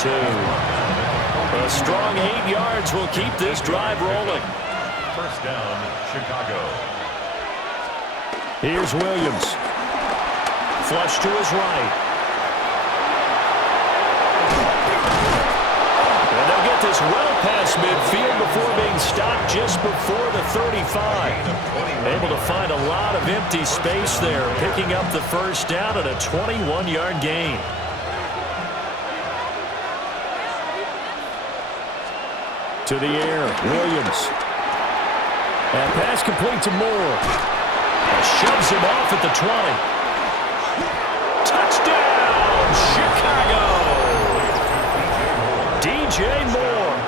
2. A strong 8 yards will keep this drive rolling. First down, Chicago. Here's Williams. Flush to his right. And they'll get this well past midfield before being stopped just before the 35. Able to find a lot of empty space there, picking up the first down at a 21-yard gain. To the air, Williams. And pass complete to Moore. Shoves him off at the 20. Touchdown, Chicago! DJ Moore,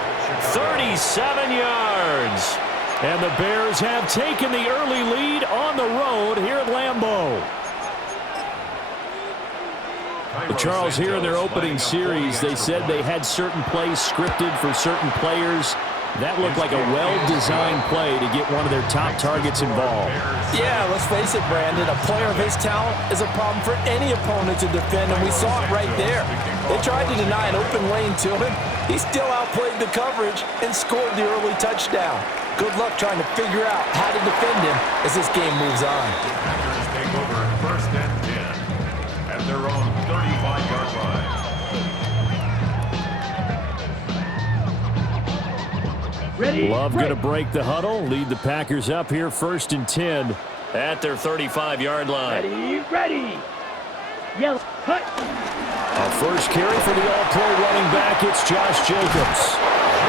37 yards. And the Bears have taken the early lead on the road here at Lambeau. Charles, here in their opening series, they said they had certain plays scripted for certain players. That looked like a well-designed play to get one of their top targets involved. Yeah, let's face it, Brandon. A player of his talent is a problem for any opponent to defend, and we saw it right there. They tried to deny an open lane to him. He still outplayed the coverage and scored the early touchdown. Good luck trying to figure out how to defend him as this game moves on. Packers take over first and 10 at their own 35-yard line. Love going to break the huddle, lead the Packers up here first and 10 at their 35-yard line. Ready. Yellow. Cut. A first carry for the all-pro running back, it's Josh Jacobs.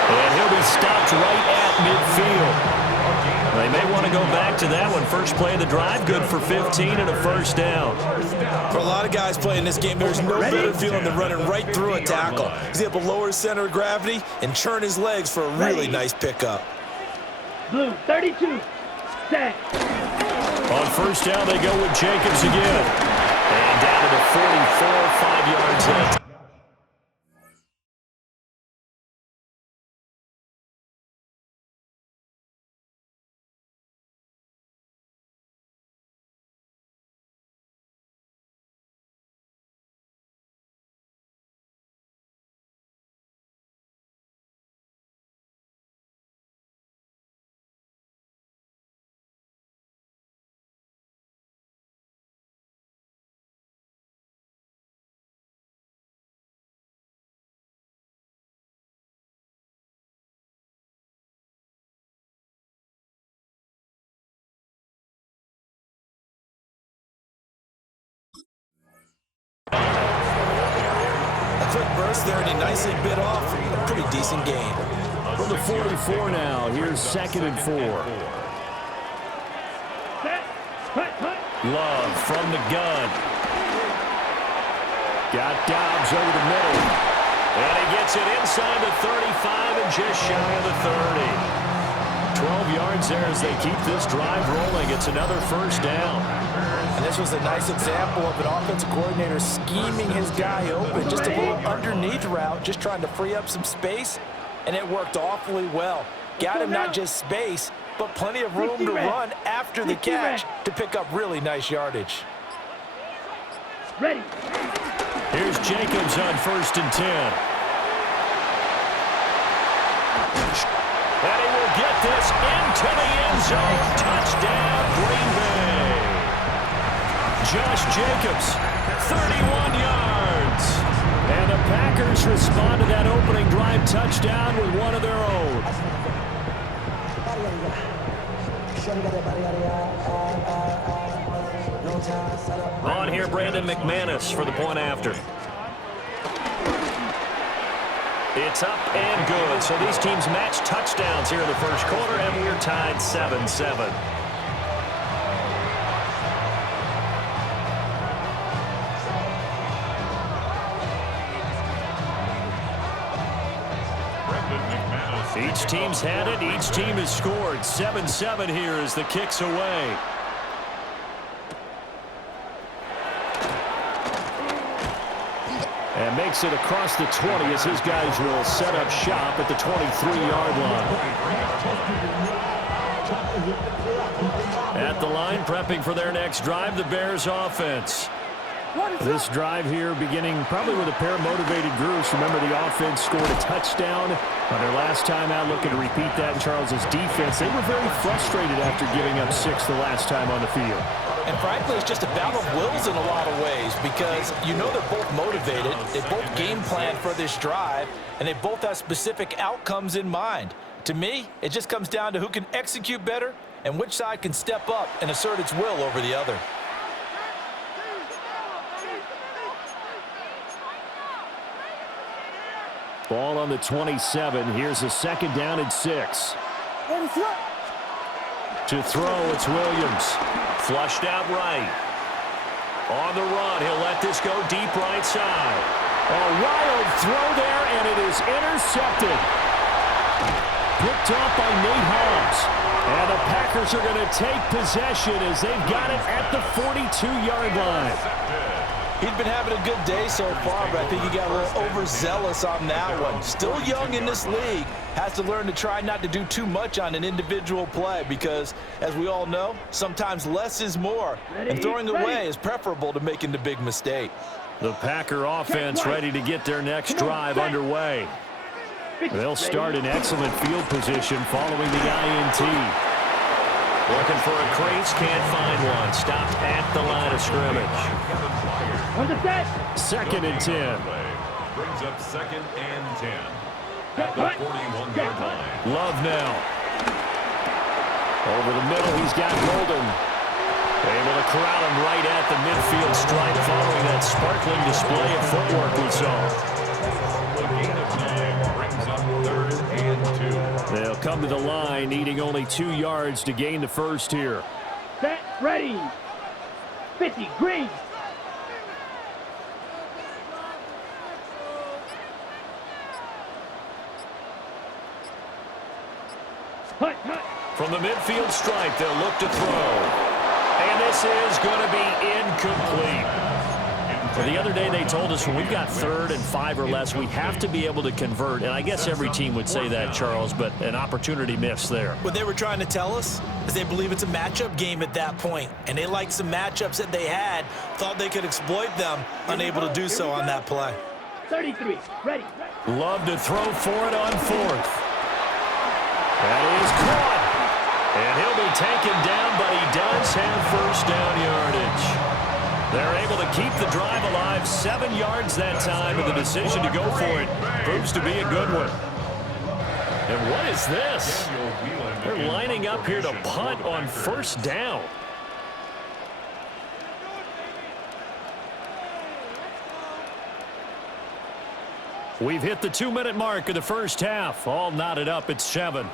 And he'll be stopped right at midfield. They may want to go back to that one. First play of the drive, good for 15 and a first down. For a lot of guys playing this game, there's no better feeling than running right through a tackle. He's able to lower his center of gravity and churn his legs for a really nice pickup. Blue, 32. Set. On first down, they go with Jacobs again. And down to the 44, 5 yards in. A quick burst there, and he nicely bit off a pretty decent gain. From the 44 now, here's second and 4. Love from the gun. Got Dobbs over the middle. And he gets it inside the 35 and just shy of the 30. 12 yards there as they keep this drive rolling. It's another first down. And this was a nice example of an offensive coordinator scheming his guy open. Just a little underneath route, just trying to free up some space, and it worked awfully well. Got him not just space, but plenty of room to run after the catch to pick up really nice yardage. Ready. Here's Jacobs on first and 10. And he will get this into the end zone. Touchdown, Green Bay. Josh Jacobs, 31 yards. And the Packers respond to that opening drive touchdown with one of their own. On here, Brandon McManus for the point after. It's up and good. So these teams match touchdowns here in the first quarter, and we're tied 7-7. Each team's had it. Each team has scored. 7-7 here as the kick's away. And makes it across the 20 as his guys will set up shop at the 23-yard line. At the line, prepping for their next drive, the Bears offense. This drive here beginning probably with a pair of motivated groups. Remember, the offense scored a touchdown on their last time out, looking to repeat that in Charles's defense. They were very frustrated after giving up 6 the last time on the field. And frankly, it's just a battle of wills in a lot of ways because you know they're both motivated, they both game plan for this drive, and they both have specific outcomes in mind. To me, it just comes down to who can execute better and which side can step up and assert its will over the other. Ball on the 27. Here's a 2nd down and 6. To throw, it's Williams. Flushed out right. On the run, he'll let this go deep right side. A wild throw there, and it is intercepted. Picked off by Nate Hobbs. And the Packers are going to take possession as they've got it at the 42-yard line. He's been having a good day so far, but I think he got a little overzealous on that one. Still young in this league. Has to learn to try not to do too much on an individual play because, as we all know, sometimes less is more. And throwing away is preferable to making the big mistake. The Packer offense ready to get their next drive underway. They'll start in excellent field position following the INT. Looking for a crease, can't find one. Stopped at the line of scrimmage. On the set. 2nd and 10. Brings up 2nd and 10 at the 41-yard line. Love now. Over the middle, he's got Golden. Able to corral him right at the midfield stripe following that sparkling display of footwork we saw. A gain of 9 brings up 3rd and 2. They'll come to the line, needing only 2 yards to gain the first here. Set, ready. 50, green. Hut, hut. From the midfield stripe, they'll look to throw. And this is going to be incomplete. The other day they told us when we've got 3rd and 5 or less, we have to be able to convert. And I guess every team would say that, Charles, but an opportunity missed there. What they were trying to tell us is they believe it's a matchup game at that point. And they liked some matchups that they had, thought they could exploit them, unable to do so on that play. 33, ready. Love to throw for it on 4th. That is caught. And he'll be taken down, but he does have first down yardage. They're able to keep the drive alive, 7 yards that time, and the decision to go for it proves to be a good one. And what is this? They're lining up here to punt on 1st down. We've hit the 2-minute mark of the first half. All knotted up at 7.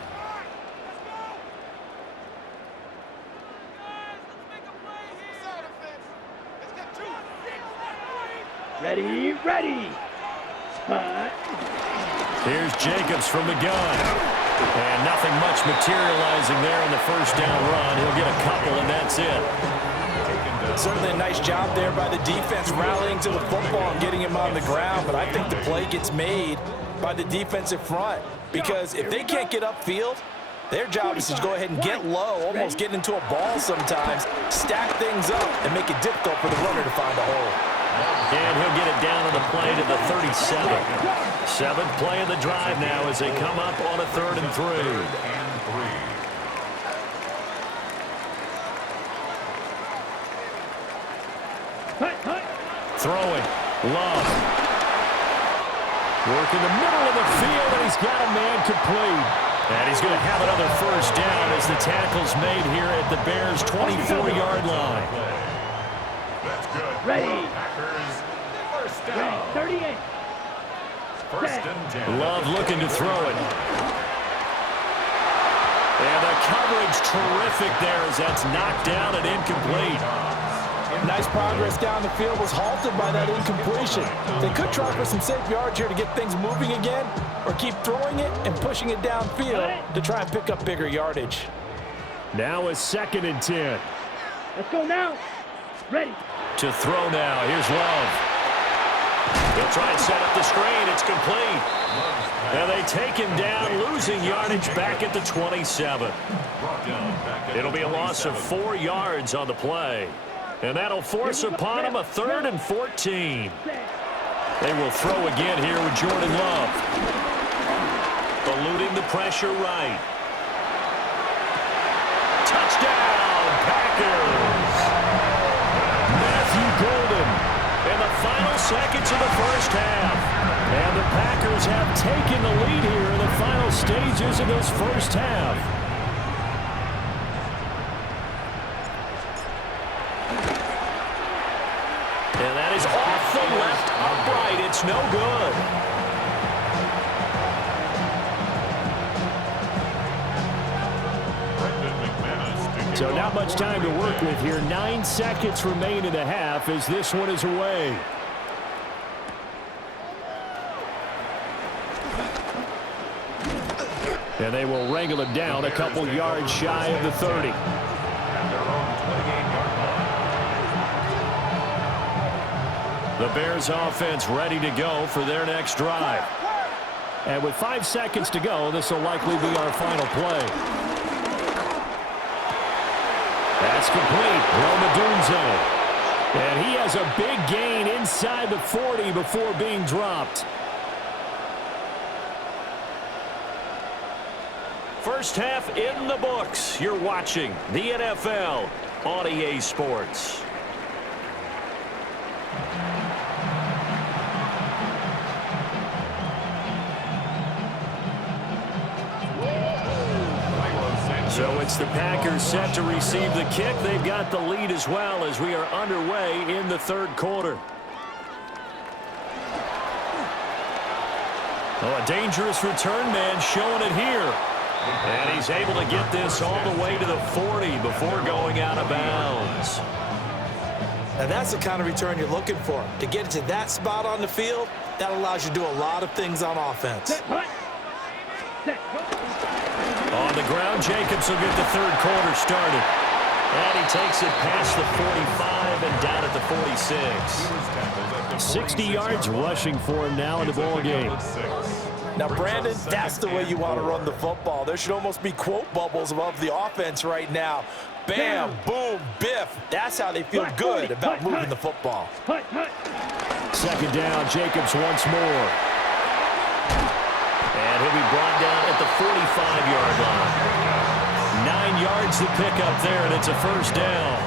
Ready, ready. Hut. Here's Jacobs from the gun. And nothing much materializing there in the first down run. He'll get a couple, and that's it. Certainly a nice job there by the defense rallying to the football and getting him on the ground, but I think the play gets made by the defensive front because if they can't get upfield, their job is to go ahead and get low, almost get into a ball sometimes, stack things up, and make it difficult for the runner to find a hole. And he'll get it down on the play to the 37. 7th play of the drive now as they come up on a 3rd and 3. Throwing. Love. Working the middle of the field, and he's got a man complete. And he's going to have another first down as the tackle's made here at the Bears' 24-yard line. That's good. Ready. Packers, first down. 38. First and 10. Love looking to throw it. And the coverage terrific there as that's knocked down and incomplete. Nice progress down the field was halted by that incompletion. They could try for some safe yards here to get things moving again or keep throwing it and pushing it downfield to try and pick up bigger yardage. Now a 2nd and 10. Let's go now. Ready. To throw now. Here's Love. They'll try and set up the screen. It's complete. And they take him down, losing yardage back at the 27. It'll be a loss of 4 yards on the play. And that'll force upon him a 3rd and 14. They will throw again here with Jordan Love. Eluding the pressure right. Touchdown, Packers! Matthew Golden in the final seconds of the first half. And the Packers have taken the lead here in the final stages of this first half. And that is off the left upright. It's no good. So not much time to work with here. 9 seconds remain in the half as this one is away. And they will wrangle it down a couple yards shy of the 30. The Bears offense ready to go for their next drive. And with 5 seconds to go, this will likely be our final play. That's complete. Romadunze. And he has a big gain inside the 40 before being dropped. First half in the books. You're watching the NFL on EA Sports. So it's the Packers set to receive the kick. They've got the lead as well as we are underway in the third quarter. Oh, a dangerous return man showing it here. And he's able to get this all the way to the 40 before going out of bounds. Now that's the kind of return you're looking for. To get it to that spot on the field, that allows you to do a lot of things on offense. On the ground, Jacobs will get the third quarter started. And he takes it past the 45 and down at the 46. 60 yards rushing for him now in the ball game. Now, Brandon, that's the way you want to run the football. There should almost be quote bubbles above the offense right now. Bam, boom, biff. That's how they feel good about moving the football. Second down, Jacobs once more. And he'll be brought down at the 45-yard line. 9 yards to pick up there, and it's a first down.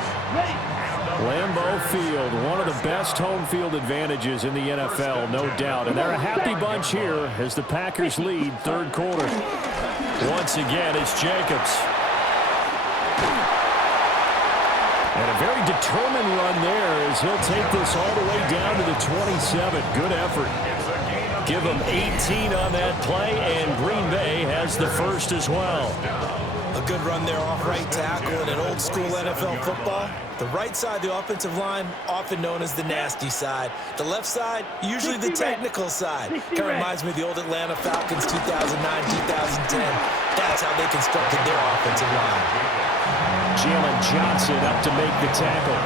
Lambeau Field, one of the best home field advantages in the NFL, no doubt. And they're a happy bunch here as the Packers lead third quarter. Once again, it's Jacobs. And a very determined run there as he'll take this all the way down to the 27. Good effort. Give them 18 on that play, and Green Bay has the first as well. A good run there off right tackle in an old-school NFL football. The right side, the offensive line, often known as the nasty side. The left side, usually the technical side. Kind of reminds me of the old Atlanta Falcons 2009, 2010. That's how they constructed their offensive line. Jalen Johnson up to make the tackle.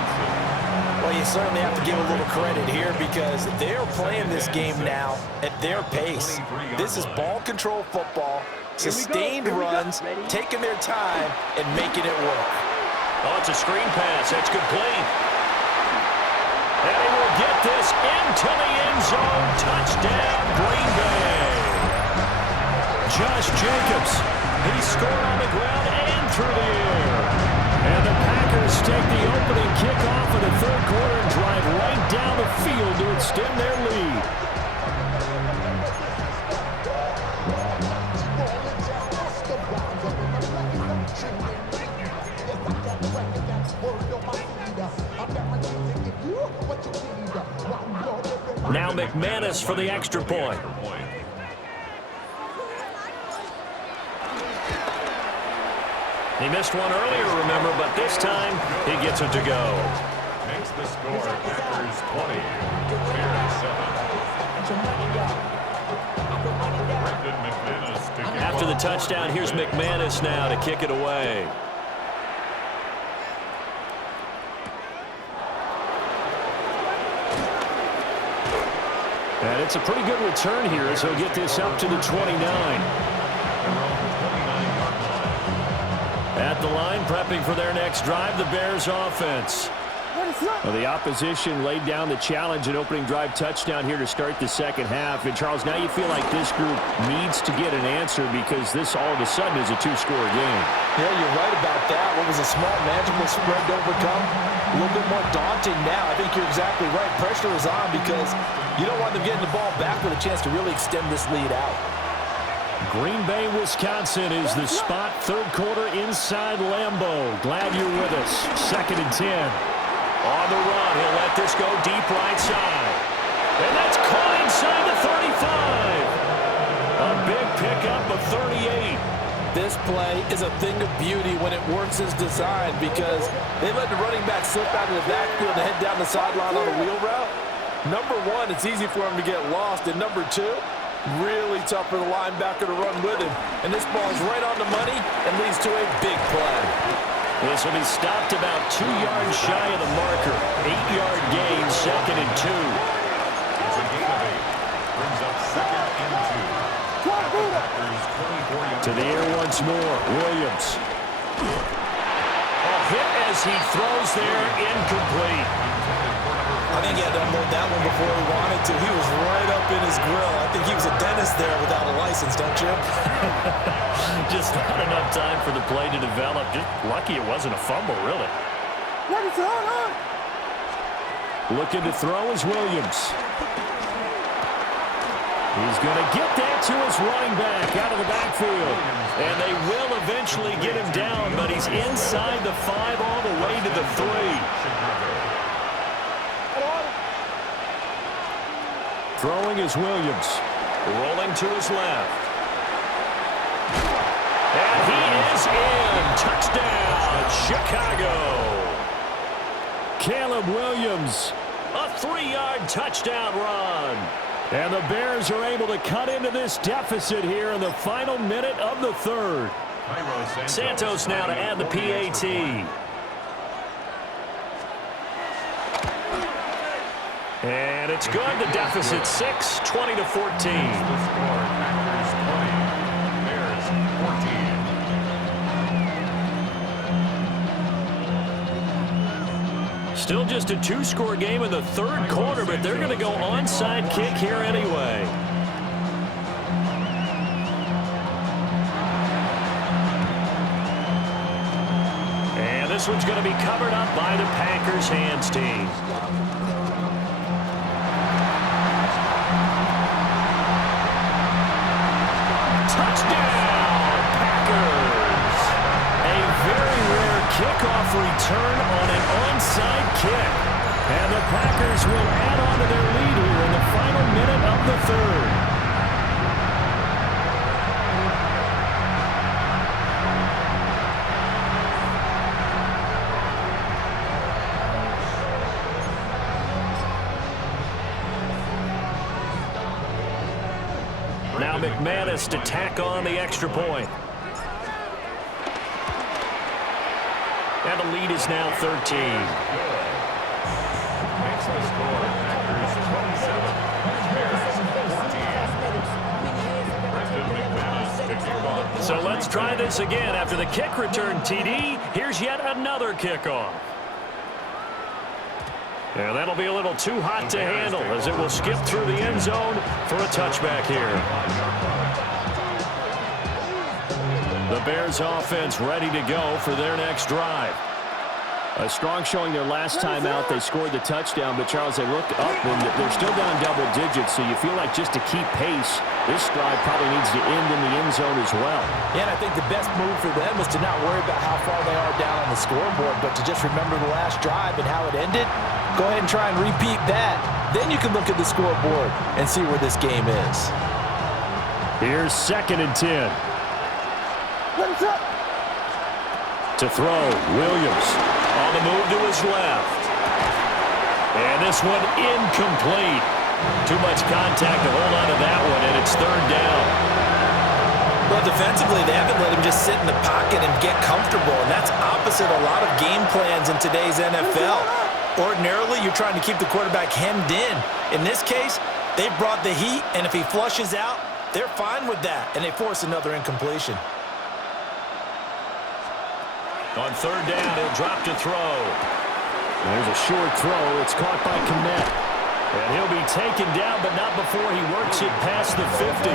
Well, you certainly have to give a little credit here because they're playing this game now at their pace. This is ball control football, sustained runs, taking their time, and making it work. Oh, it's a screen pass. That's complete. And he will get this into the end zone. Touchdown, Green Bay. Josh Jacobs. He scored on the ground and through the air. And the Packers take the opening kickoff of the third quarter and drive right down the field to extend their lead. Now McManus for the extra point. He missed one earlier, remember, but this time he gets it to go. Makes the score Packers 20, Bears 7. After the touchdown, here's McManus now to kick it away. And it's a pretty good return here as he'll get this up to the 29. At the line, prepping for their next drive, the Bears offense. Well, the opposition laid down the challenge, an opening drive touchdown here to start the second half. And, Charles, now you feel like this group needs to get an answer because this all of a sudden is a two-score game. Yeah, you're right about that. What was a small, manageable spread to overcome? A little bit more daunting now. I think you're exactly right. Pressure is on because you don't want them getting the ball back with a chance to really extend this lead out. Green Bay, Wisconsin is the spot. Third quarter inside Lambeau. Glad you're with us. 2nd and 10. On the run, he'll let this go deep right side. And that's caught inside the 35. A big pickup of 38. This play is a thing of beauty when it works as designed because they let the running back slip out of the backfield and head down the sideline on a wheel route. Number one, it's easy for him to get lost. And number two, really tough for the linebacker to run with him. And this ball is right on the money and leads to a big play. This will be stopped about 2 yards shy of the marker. 8-yard gain, 2nd and 2. It's a gain of 8. Brings up 2nd and 2. At the Packers' 24-yard To the air once more, Williams. A hit as he throws there, incomplete. I think he had to unload that one before he wanted to. He was right up in his grill. I think he was a dentist there without a license, don't you? Just not enough time for the play to develop. Just lucky it wasn't a fumble, really. Looking to throw is Williams. He's going to get that to his running back out of the backfield. And they will eventually get him down, but he's inside the 5 all the way to the 3. Throwing is Williams. Rolling to his left. And he is in. Touchdown, Chicago. Caleb Williams, a 3-yard touchdown run. And the Bears are able to cut into this deficit here in the final minute of the third. Santos now to add the PAT. And it's good. The deficit 6, 20-14. The score, Packers 20, Bears 14. Still just a 2-score game in the third quarter, but they're going to go onside kick here anyway. And this one's going to be covered up by the Packers hands team. Touchdown, Packers! A very rare kickoff return on an onside kick. And the Packers will add on to their lead here in the final minute of the third. Now McManus to tack on the extra point. And the lead is now 13. Makes the score, Packers 27, Bears 14. Brendan McManus to kick off. So let's try this again. After the kick return, TD, here's yet another kickoff. And that'll be a little too hot to handle as it will skip through the end zone for a touchback here. The Bears offense ready to go for their next drive. A strong showing their last time out. They scored the touchdown, but Charles, they look up and they're still down double digits, so you feel like just to keep pace, this drive probably needs to end in the end zone as well. Yeah, and I think the best move for them is to not worry about how far they are down on the scoreboard, but to just remember the last drive and how it ended. Go ahead and try and repeat that. Then you can look at the scoreboard and see where this game is. Here's 2nd and 10. To throw, Williams on the move to his left. And this one incomplete. Too much contact to hold on to that one, and it's 3rd down. Well, defensively, they haven't let him just sit in the pocket and get comfortable, and that's opposite a lot of game plans in today's NFL. Ordinarily, you're trying to keep the quarterback hemmed in. In this case, they brought the heat, and if he flushes out, they're fine with that, and they force another incompletion. On 3rd down, he'll drop to throw. There's a short throw. It's caught by Kmet. And he'll be taken down, but not before he works it past the 50.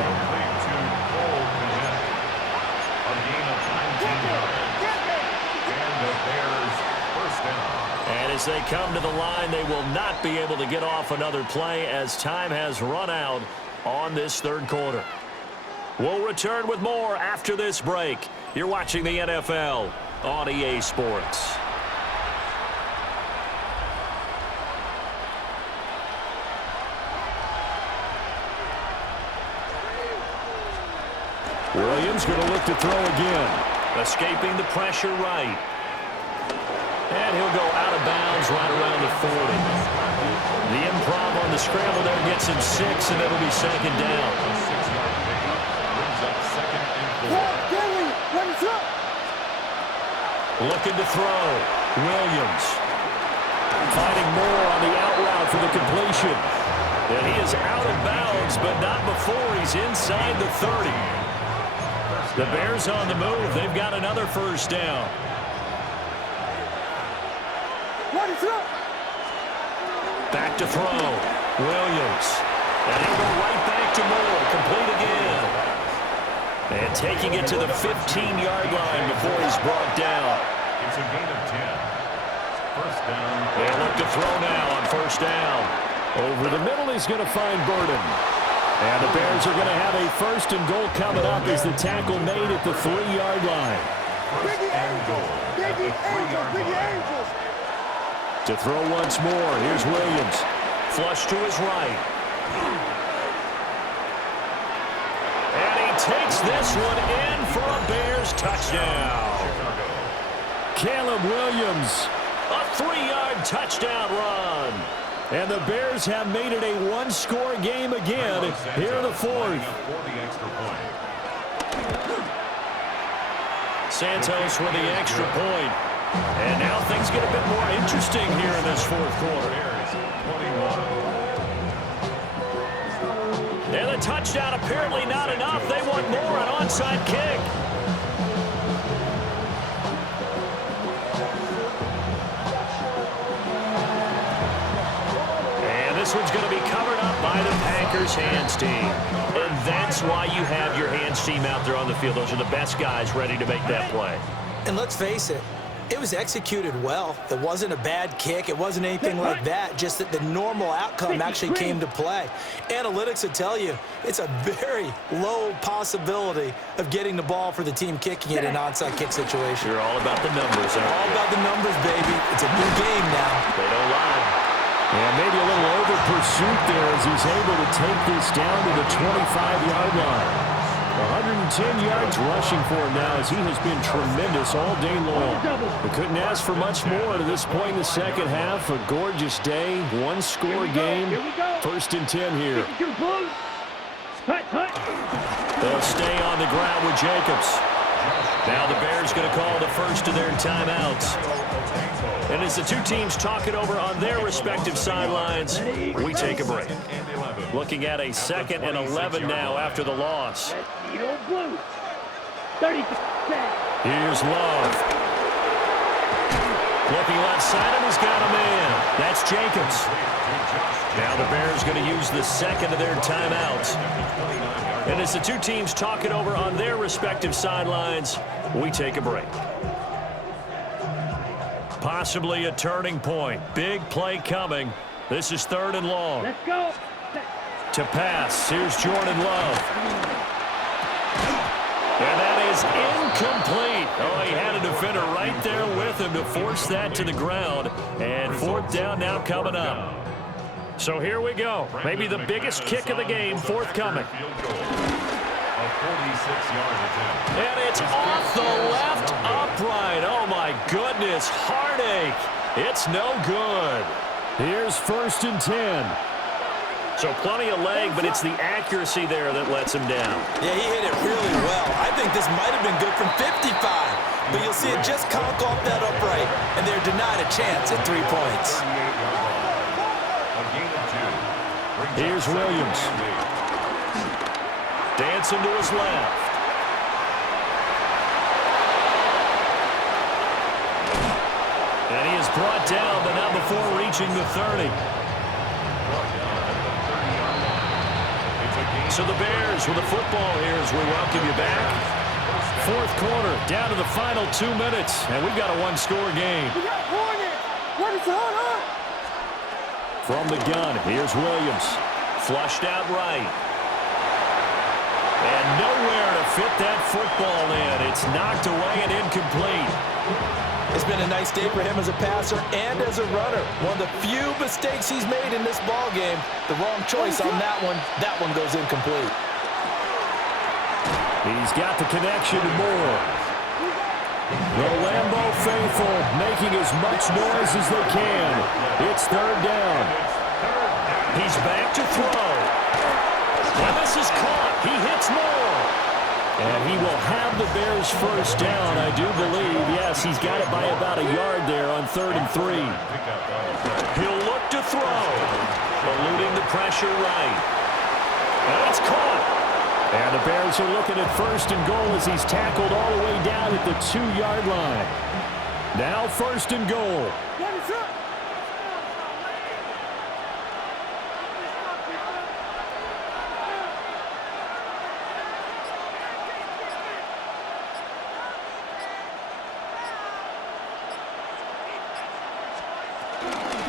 And as they come to the line, they will not be able to get off another play as time has run out on this third quarter. We'll return with more after this break. You're watching the NFL on EA Sports. Williams going to look to throw again. Escaping the pressure right. And he'll go out of bounds right around the 40. The improv on the scramble there gets him 6, and it'll be second down. Looking to throw. Williams. Fighting more on the out route for the completion. And he is out of bounds, but not before he's inside the 30. The Bears on the move. They've got another first down. Back to throw. Williams. And he'll go right back to Moore. Complete again. And taking it to the 15-yard line before he's brought down. It's a gain of 10. First down. They look to throw now on first down. Over the middle, he's going to find Burden. And the Bears are going to have a first and goal coming up as the tackle made at the 3-yard line. First and goal. Biggie Angels. To throw once more, here's Williams. Flush to his right. And he takes this one in for a Bears touchdown. Caleb Williams, a 3-yard touchdown run. And the Bears have made it a one-score game again here in the fourth. Santos with the extra point. And now things get a bit more interesting here in this fourth quarter. And the touchdown apparently not enough. They want more, an onside kick. And this one's going to be covered up by the Packers hands team. And that's why you have your hands team out there on the field. Those are the best guys ready to make that play. And let's face it, it was executed well. It wasn't a bad kick. It wasn't anything like that. Just that the normal outcome actually came to play. Analytics will tell you it's a very low possibility of getting the ball for the team kicking it in an onside kick situation. You're all about the numbers. All about the numbers, baby. It's a new game now. They don't lie. And maybe a little over pursuit there as he's able to take this down to the 25-yard line. 110 yards rushing for him now as he has been tremendous all day long. We couldn't ask for much more to this point in the second half. A gorgeous day, one-score game. First and 10 here. They'll stay on the ground with Jacobs. Now the Bears going to call the first of their timeouts. And as the two teams talk it over on their respective sidelines, we take a break. Looking at a 2nd and 11 now after the loss. Here's Love. Looking left side, and he's got a man. That's Jacobs. Now the Bears going to use the second of their timeouts. And as the two teams talk it over on their respective sidelines, we take a break. Possibly a turning point. Big play coming. This is 3rd and long. Let's go. To pass. Here's Jordan Love. And that is incomplete. Oh, he had a defender right there with him to force that to the ground. And 4th down now coming up. So here we go. Maybe the biggest kick of the game forthcoming. And it's off the left upright. Oh, my goodness. Heartache. It's no good. Here's 1st and 10. So plenty of leg, but it's the accuracy there that lets him down. Yeah, he hit it really well. I think this might have been good from 55. But you'll see it just conk off that upright, and they're denied a chance at 3 points. Here's Williams. Dancing to his left. And he is brought down, but not before reaching the 30. So the Bears with the football here as we welcome you back. Fourth quarter, down to the final 2 minutes, and we've got a one-score game. We got Hornet. What is on up? From the gun, here's Williams. Flushed out right. And nowhere to fit that football in. It's knocked away and incomplete. It's been a nice day for him as a passer and as a runner. One of the few mistakes he's made in this ball game. The wrong choice on that one. That one goes incomplete. He's got the connection to Moore. The Lambeau faithful making as much noise as they can. It's third down. He's back to throw. And this is caught. He hits Moore. And he will have the Bears first down, I do believe. Yes, he's got it by about a yard there on 3rd and 3. He'll look to throw. Eluding the pressure right. And it's caught. And the Bears are looking at 1st and goal as he's tackled all the way down at the 2-yard line. Now 1st and goal. What is up?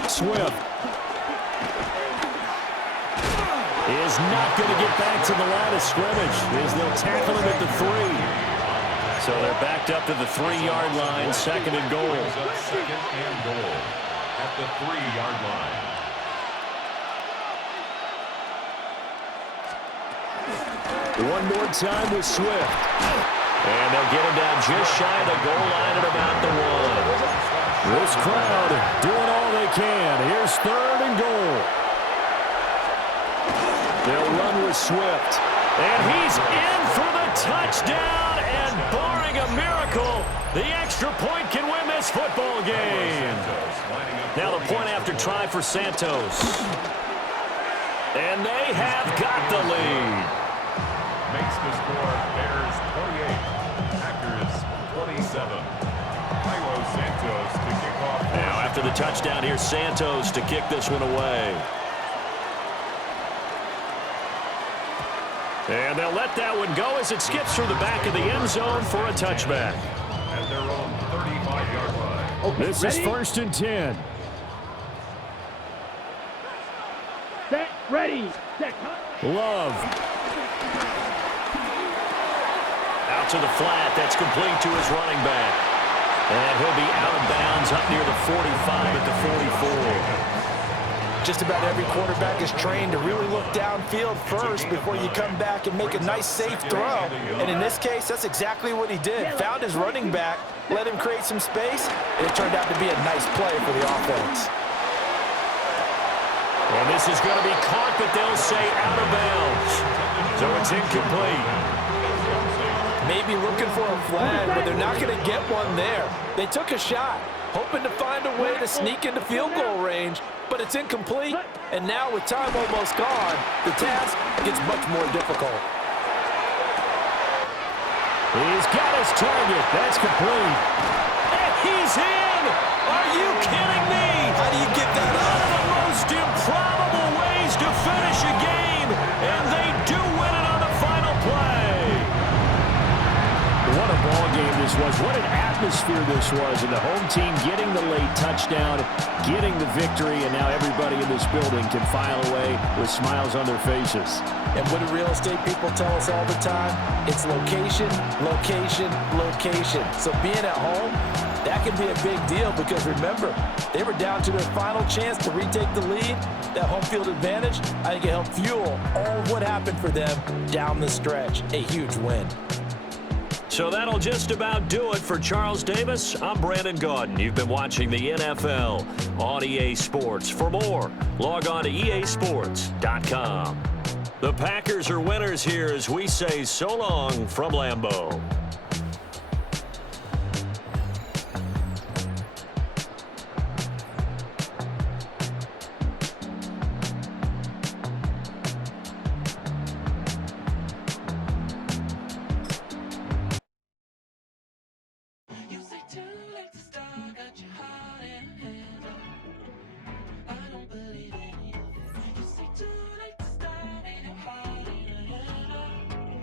Swift is not going to get back to the line of scrimmage as they'll tackle him at the 3. So they're backed up to the 3-yard line, 2nd and goal. Second and goal at the 3-yard line. One more time with Swift. And they'll get him down just shy of the goal line at about the 1. This crowd doing all they can. Here's 3rd and goal. They'll run with Swift. And he's in for the touchdown. And barring a miracle, the extra point can win this football game. Now the point after try for Santos. And they have got the lead. Makes the score Bears 28, Packers 27. Santos to kick off. Now after the touchdown, here's Santos to kick this one away. And they'll let that one go as it skips through the back of the end zone for a touchback. At their own 35-yard line. Okay, This ready? is 1st and 10. Set, ready, set, cut. Love. Out to the flat. That's complete to his running back. And he'll be out of bounds up near the 45 at the 44. Just about every quarterback is trained to really look downfield first before you come back and make a nice, safe throw. And in this case, that's exactly what he did. Found his running back, let him create some space, and it turned out to be a nice play for the offense. And this is going to be caught, but they'll say out of bounds. So it's incomplete. Maybe looking for a flag, but they're not going to get one there. They took a shot, hoping to find a way to sneak into field goal range, but it's incomplete. And now with time almost gone, the task gets much more difficult. He's got his target. That's complete. And he's in! Are you kidding me? How do you get that One up? of the most improbable ways to finish a game, and they do win it on the final play. What a ball game this was. What an atmosphere this was. And the home team getting the late touchdown, getting the victory, and now everybody in this building can file away with smiles on their faces. And what do real estate people tell us all the time? It's location, location, location. So being at home, that can be a big deal because remember, they were down to their final chance to retake the lead. That home field advantage, I think it helped fuel all of what happened for them down the stretch. A huge win. So that'll just about do it for Charles Davis. I'm Brandon Gaudin. You've been watching the NFL on EA Sports. For more, log on to easports.com. The Packers are winners here as we say so long from Lambeau.